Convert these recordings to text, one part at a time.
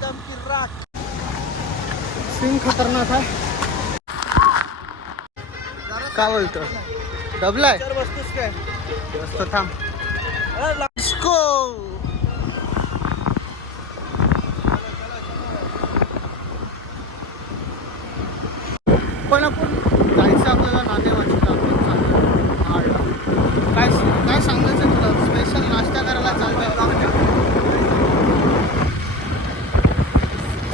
एकदम किर्राक. सीन खतरनाक आहे. काय बोलतो दबलाय वस्तूच काय वस्तू थांब. इसको पण आपण जायचं आपल्याला नांदेवाडीला. काय काय सांगायचं तुला. स्पेशल नाश्ता करायला चाललोय.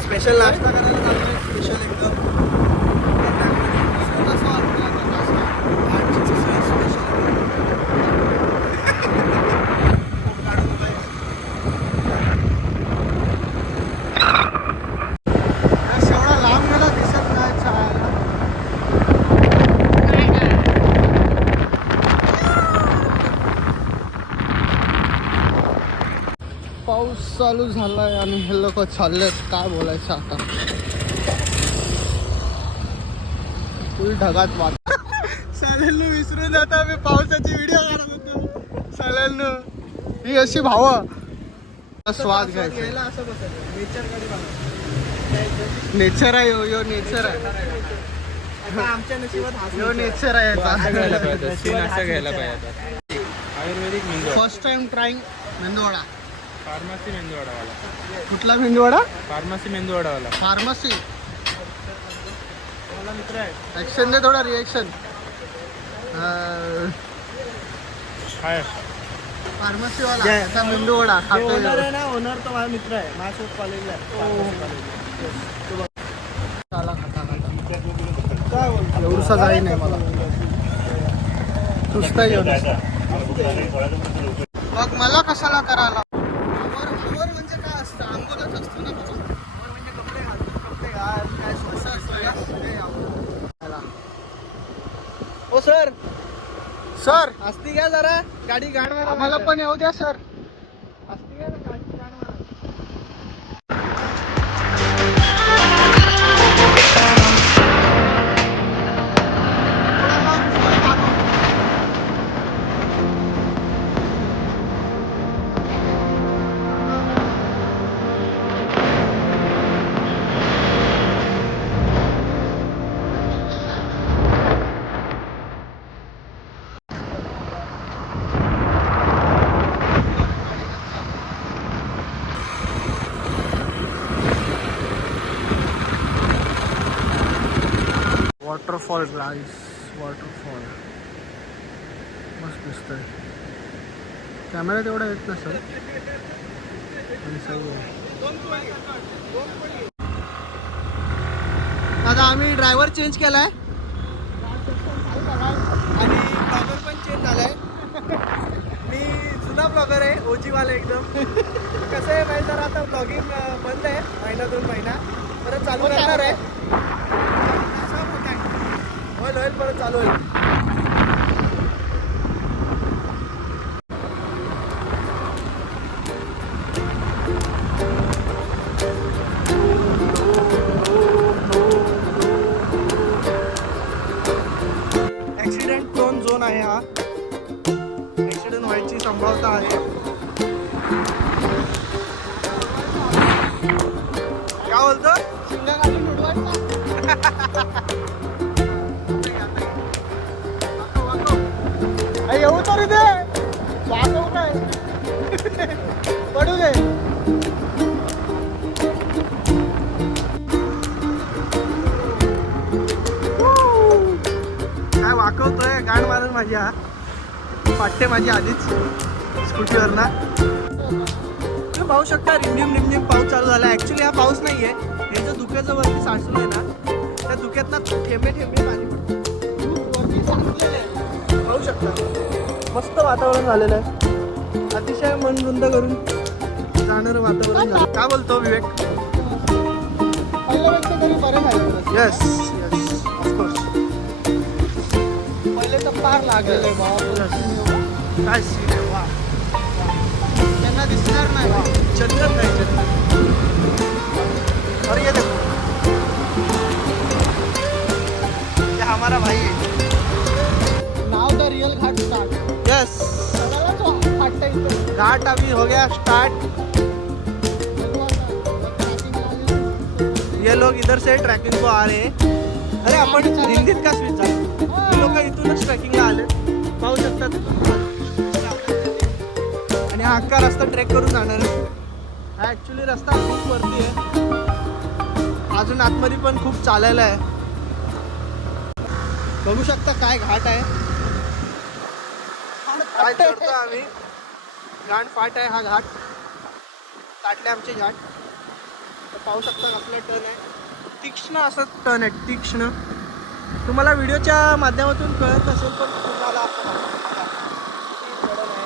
स्पेशल नाश्ता करायला चाललोय. स्पेशल एकदम कसं वाटतं आता नाश्ता? एवढा लांब गेला दिसत नाही चायला. पाऊस चालू झालाय आणि हे लोक चाललेत. काय बोलायचं आता. फुल ढगात वाट. सालेलनु विसरून जाता मी पावसाची व्हिडिओ काढत होतो. सालेलनु ही अशी भावं स्वाद घ्यायचा. असं बसत नेचरकडे बघा. नेचर आहे यो नेचर आहे. आता आमच्या नशिबात यो नेचर आहे असं घ्यायला पाहिजे. आयुर्वेदिक मेंदू first time trying medu vada. Pharmacy मेंदूवडावाला. कुठला मेंदूवडा? फार्मसी मेंदूवडावाला. फार्मसी. मला मित्र आहे. ऍक्शन दे थोडा रिएक्शन. हाय फार्मसी वाला त्याचा मेंदूवडा खातोय. ओनर आहे ना, ओनर तो माझा मित्र आहे. माझ्यासोबत कॉलेजला चला खाता खाता. काय बोलतो एवढसा जाई नाही मला. सुस्त येऊन मग मला कशाला करायला. आवर म्हणजे काय असतं. अंघोलच असतो ना तुझं. म्हणजे कपडे घाल, कपडे घाल, काय स्वस्त ओ सर सर असती घ्या जरा. गाडी गाड मारा. आम्हाला पण येऊ द्या सर. असती घ्या ना, गाडी गाड मारा. वॉटरफॉल गाईस. वॉटरफॉल मस्त दिसतंय. कॅमेरा तेवढा येत नसेल पण सही आहे. आता आम्ही ड्रायव्हर चेंज केलाय आणि ब्लॉगर पण चेंज झालाय. मी जुना ब्लॉगर आहे, ओजी वाला एकदम. कसं आहे माहिती जर आता ब्लॉगिंग बंद आहे महिना 2 महिना. परत चालू करणार आहे. होईल होईल परत चालू होईल. ॲक्सिडेंट प्रोन झोन आहे हा. ॲक्सिडेंट व्हायची संभाव्यता आहे. काय बोलतो? येऊ तर इथे वागव काय पडू दे. काय वाकवतोय गाण मारून माझी. हा फाटते माझी आधीच स्कूटीवर ना. तुम्ही पाहू शकता रिमझिम पाऊस चालू झाला. ऍक्च्युली हा पाऊस नाहीये. हे जो धुक्याचं वरती साचलं आहे ना, त्या धुक्यात ना थेंबे पाणी पाहू शकता. मस्त वातावरण झालेलं आहे. अतिशय मन रुंद करून जाणारं वातावरण झालं. काय बोलतो विवेक? पहिल्यापेक्षा तरी बरं नाही. Yes yes of course. पहिले तर फार लागलेलं आहे बाबा. काय सीन आहे. वा त्यांना दिसणार नाही. जन्नत नाही जन्नत. और ये देखो ये हमारा भाई है. Now the real ghat start. Yes ghat ghat अभी हो गया स्टार्ट. ये लोग इधर से ट्रैकिंग को आ रहे हैं. अरे आपण हिंदीत का स्विच झालो. हे लोक इथूनच ट्रॅकिंगला आले. पाहू शकता आणि हा अख्खा रस्ता ट्रेक करून जाणार आहे. हा ऍक्च्युली रस्ता खूप वरती आहे. अजून आतमध्ये पण खूप चालायला आहे. बघू शकता काय घाट आहे. काय चढतो आम्ही. घाट फाट आहे हा घाट. काटले आमचे घाट. तर पाहू शकता कसलं टर्न आहे. तीक्ष्ण असं टर्न आहे. तीक्ष्ण तुम्हाला व्हिडिओच्या माध्यमातून कळत असेल पण तुम्हाला असं चढण आहे.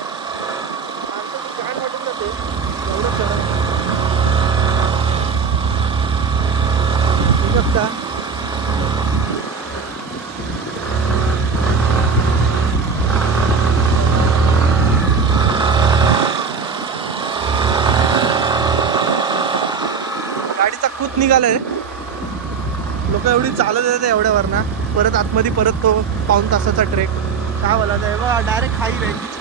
आमचं घाट वाटून जाते एवढं चढण. बघू शकता गाडीचा खूप निघालाय. लोक एवढी चालत येतात एवढ्यावर ना. परत आतमध्ये परत तो पाऊण तासाचा ट्रेक. काय बोलायचं आहे बघा. डायरेक्ट खाई बँकेची.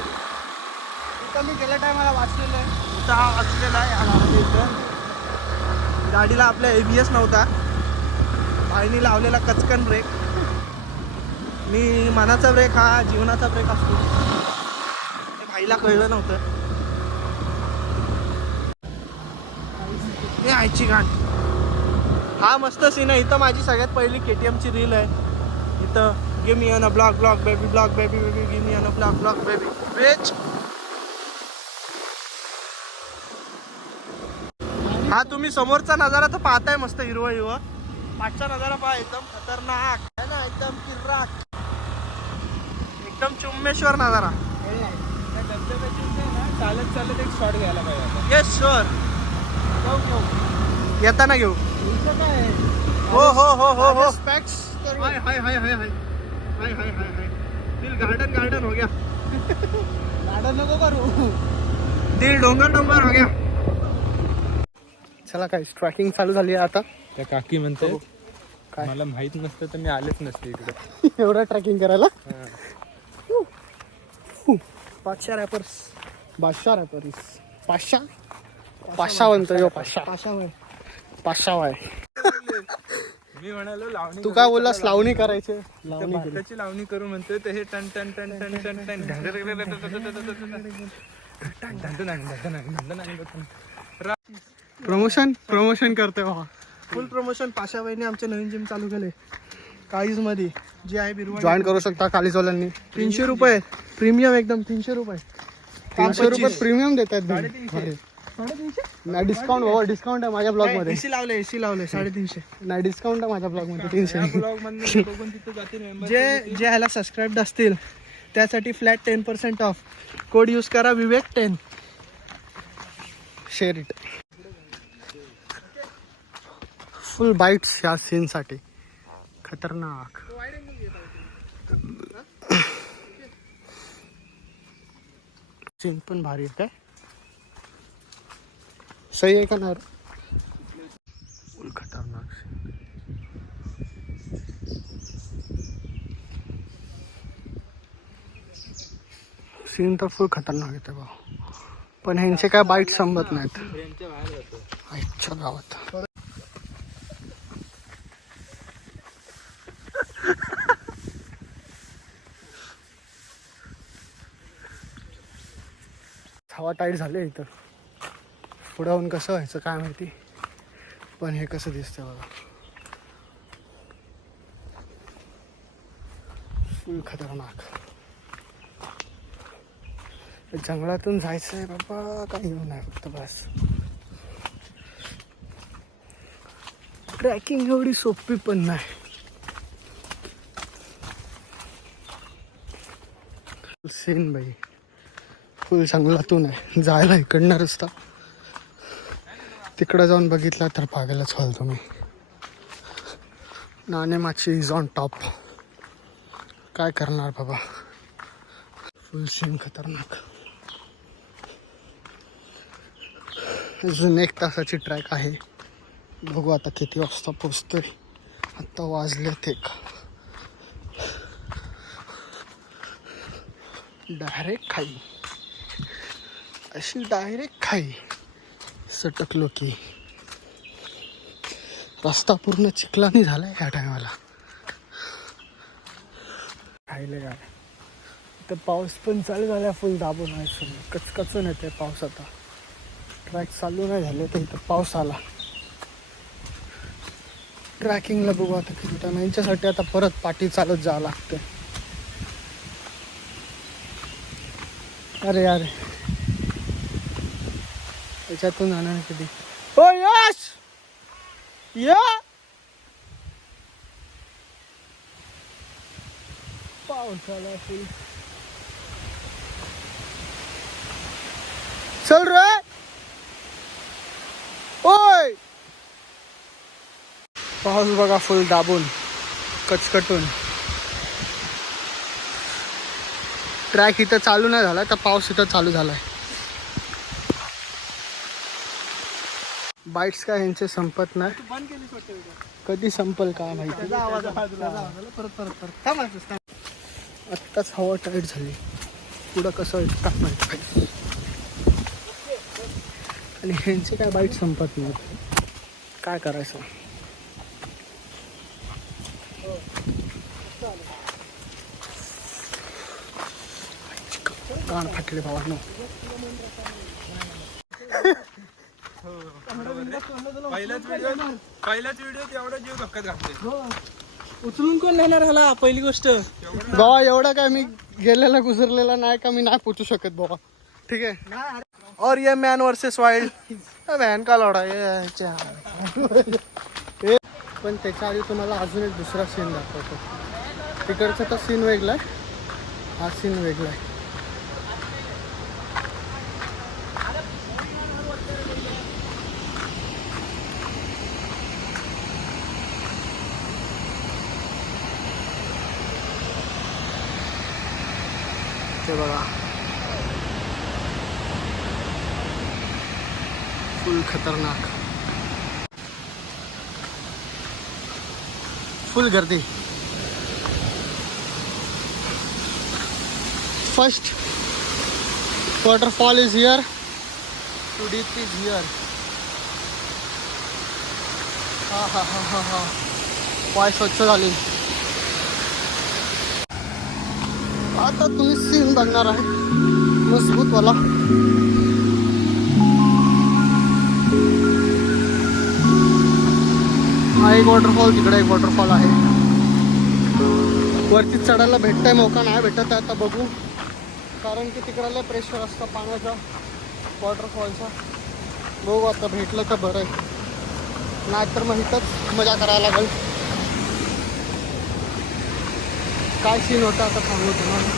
इथं मी गेल्या टायमाला वाचलेलं आहे. इथं हा वाचलेला आहे या गाडीला. इथं गाडीला आपल्या ABS नव्हता. भाईनी लावलेला कचकन ब्रेक. मी मनाचा ब्रेक हा जीवनाचा ब्रेक असतो. हे भाईला कळलं नव्हतं. हे आयची घाट. हा मस्त सीन आहे. इथं माझी सगळ्यात पहिली KTMची रील आहे. इथं give me on a block block baby block baby baby give me on a block block baby vetch. हा तुम्ही समोरचा नजारा तर पाहताय मस्त हिरवं हिरवं. मागचा नजारा पहा एकदम खतरनाक आहे ना. एकदम किर्राक. एकदम चुम्मेश्वर नजारा. चालत चालत एक शॉट घ्यायला पाहिजे आता. Yes sure. येताना घेऊ. हो हो हो हो हो. स्पॅक्स हाय हाय हाय हाय हाय हाय हाय हाय हाय. दिल गार्डन गार्डन हो गया. गार्डन नको करू. दिल डोंगर डोंगर हो गया. चला काय ट्रॅकिंग चालू झाली आहे आता. त्या काकी म्हणते काय? मला माहित नसतं तर मी आलेच नसते इकडे. एवढं ट्रॅकिंग करायला. पाचशा रॅपर्स. बादशाह रॅपरीस. पाचशा म्हणतो यो. पाचशा वाय. मी म्हणालो लावणी. तू काय बोललास लावणी करायची. लावणी भाताची लावणी करू म्हणतोय तर हे टन टन टन टन टन टन. प्रमोशन करतोय भावा. फुल प्रमोशन. पाशाबाईने आमचे नवीन जिम चालू केले काळीज मध्ये जे आहे बिरवा. जॉईन करू शकता कालीजवाल्यांनी. 300 रुपये प्रीमियम एकदम. 300 रुपये. 300 रुपये प्रीमियम देतात. 350. नाही डिस्काउंट भावा. डिस्काउंट आहे माझ्या ब्लॉग मध्ये. एसी लावले 350. नाही डिस्काउंट आहे माझ्या ब्लॉग मध्ये. 300. ब्लॉग मध्ये बघून तिथे जातील member. जे ह्याला सबस्क्राईब असतील त्यासाठी फ्लॅट 10% ऑफ. कोड यूज करा विवेक10. Share it. फुल बाईट्स या सीन साठी. खतरनाक. सीन पण भारी आहे. काय सही आहे का ना. फुल खतरनाक सीन. सीन तर फुल खतरनाक येते बा. पण ह्यांचे काय बाईट संपत नाहीत. फ्रेंडच्या बाहेर जातो. आईच्या गावात. हवा टाईट झाली इथं. पुढं होऊन कसं व्हायचं काय माहिती. पण हे कसं दिसतंय बघा. फुल खतरनाक. जंगलातून जायचं आहे बाबा. काही घेऊन नाही फक्त बस. ट्रॅकिंग एवढी सोपी पण नाही. सीन बाई. फुल जंगलातून आहे. जायला इकडनं रस्ता. तिकडं जाऊन बघितला तर पागलच व्हाल तुम्ही. नाणेमाची इज ऑन टॉप. काय करणार बाबा. फुल सीन खतरनाक. अजून 1 तासाची ट्रॅक आहे. बघू आता किती वाजता पोचतोय. आता वाजलेत 1. डायरेक्ट खाई. अशी डायरेक्ट खाई. सटकलो की रस्ता पूर्ण चिखलानी झालाय ह्या टायमाला. राहिले काय तर पाऊस पण चालू झाला फुल दाबून आहे. कचकचून येते पाऊस. आता ट्रॅक चालू नाही झाले तर इथं पाऊस आला. ट्रॅकिंगला बघू आता किती टाइम. यांच्यासाठी आता परत पाठी चालत जावं लागते. अरे यार याच्यातून जाणार कधी. ओ यश या पाऊस आला फुल. चल रे ओय. पाऊस बघा फुल दाबून कचकटून. ट्रॅक इथं चालू नाही झाला तर पाऊस इथं चालू झालाय. बाईट्स काय यांचे संपत नाही. कधी संपल काय माहिती. आत्ताच हवा टाईट झाली. पुढं कसं काय माहिती. आणि ह्यांचे काय बाईट संपत नाहीत. काय करायचं. कान फाटले भावांनो. पहिल्याच व्हिडिओ एवढा जीव धक्का घातले. उचलून कोण नेणार ह्याला पहिली गोष्ट. बाबा एवढा काय मी गेलेला गुजरलेला नाही का मी नाही पोचू शकत बाबा. ठीक आहे. और ये मॅन वर्सेस वाईल्ड. मॅन का लढा पण त्याच्या आधी तुम्हाला अजून एक दुसरा सीन दाखवतो. तिकडचा तर सीन वेगळा आहे. हा सीन वेगळा आहे. ते बघा फुल खतरनाक. फुल गर्दी. First waterfall is here. Udit is here. हा हा हा हा हा. पाय स्वच्छ झाले. आता तुम्ही सीन बघणार आहे मजबूत वाला. हा एक वॉटरफॉल, तिकडे एक वॉटरफॉल आहे. वरती चढायला भेटतंय, मौका नाही भेटत आहे. आता बघू, कारण की तिकडला प्रेशर असतं पाण्याचा वॉटरफॉलचा. बघू आता भेटलं तर बरं आहे, नाहीतर मग इथंच मजा करायला लागेल. काय सीन होता आता सांगू तुम्हाला.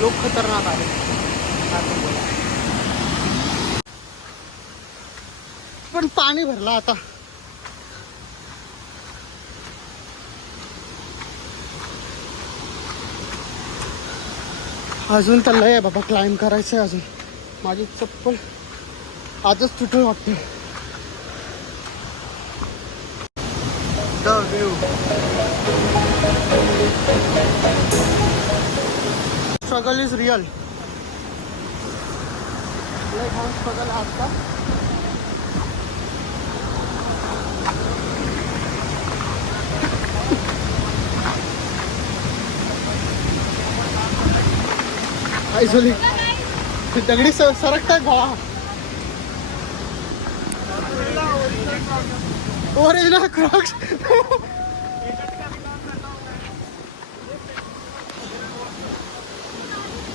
लोक खतरनाक आहे. पण पाणी भरला आता. अजून तर लय आहे बाबा, क्लाइंब करायचं आहे अजून. माझी चप्पल आजच तुटून वाटते. The view. Struggle is real. लय घाण struggle आहे आता. आयसोली दगडी सरकताय भावा. Original Crocs.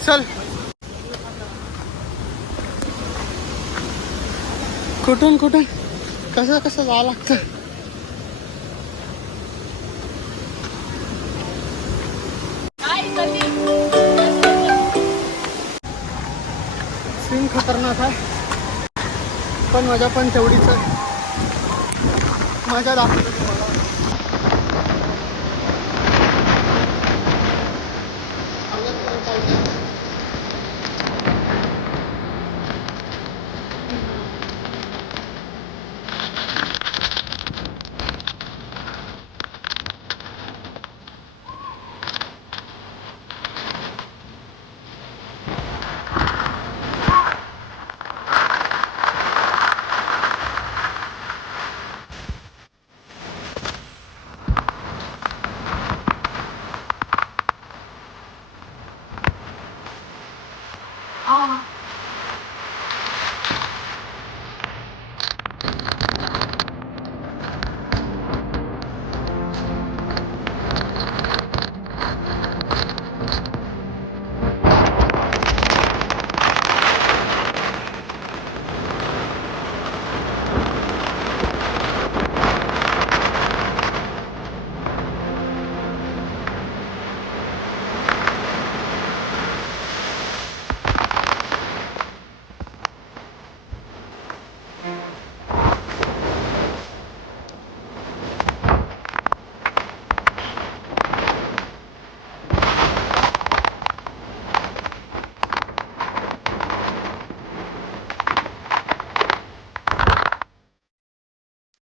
चल, कुठून कुठून कसं कसं जावं लागतं. सीन खतरनाक आहे, पण मजा पण तेवढीच आहे. मजा दाखवतो तुम्हाला. आ